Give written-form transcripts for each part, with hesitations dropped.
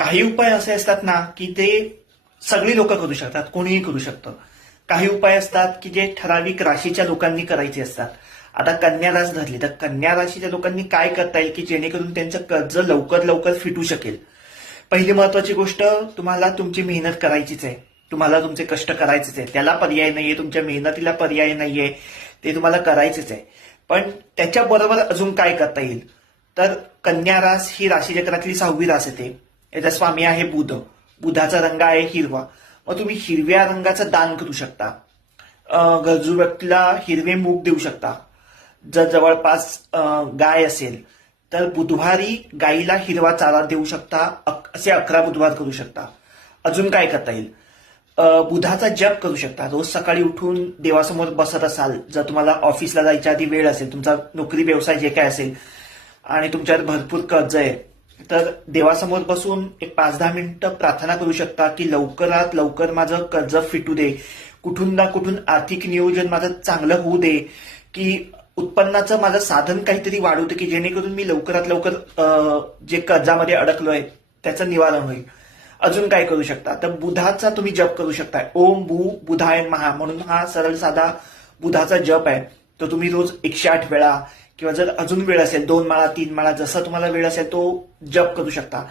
काही उपाय असे असतात ना की ते सगळी लोक करू शकतात, कोणीही करू शकतं. काही उपाय असतात की जे ठराविक राशीच्या लोकांनी करायचे असतात. आता कन्या रास धरली तर कन्या राशीच्या लोकांनी काय करता येईल की जेणेकरून त्यांचं कर्ज लवकर लवकर फिटू शकेल. पहिली महत्वाची गोष्ट, तुम्हाला तुमची मेहनत करायचीच आहे. तुम्हाला तुमचे कष्ट करायचेच आहे. त्याला पर्याय नाहीये, तुमच्या मेहनतीला पर्याय नाहीये, ते तुम्हाला करायचेच आहे. पण त्याच्याबरोबर अजून काय करता येईल, तर कन्या रास ही राशीचक्रातली 6वी रास येते. याचा स्वामी आहे बुध. बुधाचा रंग आहे हिरवा. मग तुम्ही हिरव्या रंगाचं दान करू शकता. गरजू व्यक्तीला हिरवे मूग देऊ शकता. जर जवळपास गाय असेल तर बुधवारी गायीला हिरवा चारा देऊ शकता. असे 11 बुधवार करू शकता. अजून काय करता येईल, बुधाचा जप करू शकता. रोज सकाळी उठून देवासमोर बसत असाल, जर तुम्हाला ऑफिसला जायच्या आधी वेळ असेल, तुमचा नोकरी व्यवसाय जे काय असेल आणि तुमच्यावर भरपूर कर्ज आहे, तर देवासमोर बसून एक 5-10 मिनिटं प्रार्थना करू शकता की लवकरात लवकर माझं कर्ज फिटू दे, कुठून ना कुठून आर्थिक नियोजन माझं चांगलं होऊ दे, की उत्पन्नाचं माझं साधन काहीतरी वाढू दे, की जेणेकरून मी लवकरात लवकर जे कर्जामध्ये अडकलोय त्याचं निवारण होईल. अजून काय करू शकता, तर बुधाचा तुम्ही जप करू शकता. ओम भू बुधाय महा म्हणून हा सरळ साधा बुधाचा जप आहे. तो तुम्ही रोज 108 वेळा किंवा जर अजून वेळ असेल 2 माळा 3 माळा जसा तुम्हाला वेळ असेल तो जप करू शकता.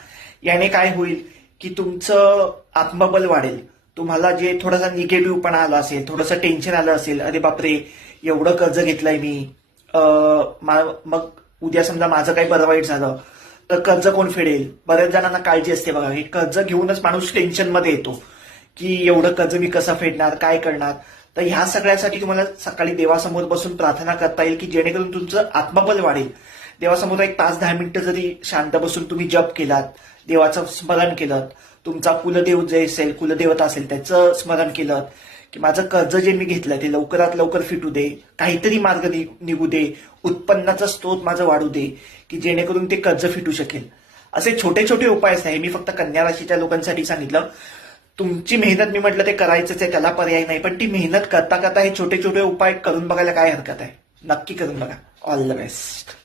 याने काय होईल की तुमचं आत्मबल वाढेल. तुम्हाला जे थोडासा निगेटिव्हपणा आला असेल, थोडंसं टेन्शन आलं असेल, अरे बापरे एवढं कर्ज घेतलंय मी, मग उद्या समजा माझं काही बरं वाईट झालं तर कर्ज कोण फेडेल. बऱ्याच जणांना काळजी असते बघा, हे कर्ज घेऊनच माणूस टेन्शनमध्ये येतो की एवढं कर्ज मी कसं फेडणार, काय करणार. तर ह्या सगळ्यासाठी तुम्हाला सकाळी देवासमोर बसून प्रार्थना करता येईल की जेणेकरून तुमचं आत्मबल वाढेल. देवासमोर एक 5-10 मिनिटं जरी शांत बसून तुम्ही जप केलात, देवाचं स्मरण केलं, तुमचा कुलदेव जे असेल, कुलदेवता असेल त्याचं स्मरण केलं की माझं कर्ज जे मी घेतलंय ते लवकरात लवकर फिटू दे, काहीतरी मार्ग निघू दे, उत्पन्नाचा स्त्रोत माझं वाढू दे की जेणेकरून ते कर्ज फिटू शकेल. असे छोटे छोटे उपाय आहे. मी फक्त कन्या राशीच्या लोकांसाठी सांगितलं. तुमची मेहनत मी म्हटलं ते करायचंच आहे, त्याला पर्याय नाही, पण ती मेहनत करता करता हे छोटे छोटे उपाय करून बघायला काय हरकत आहे. नक्की करून बघा. All the best.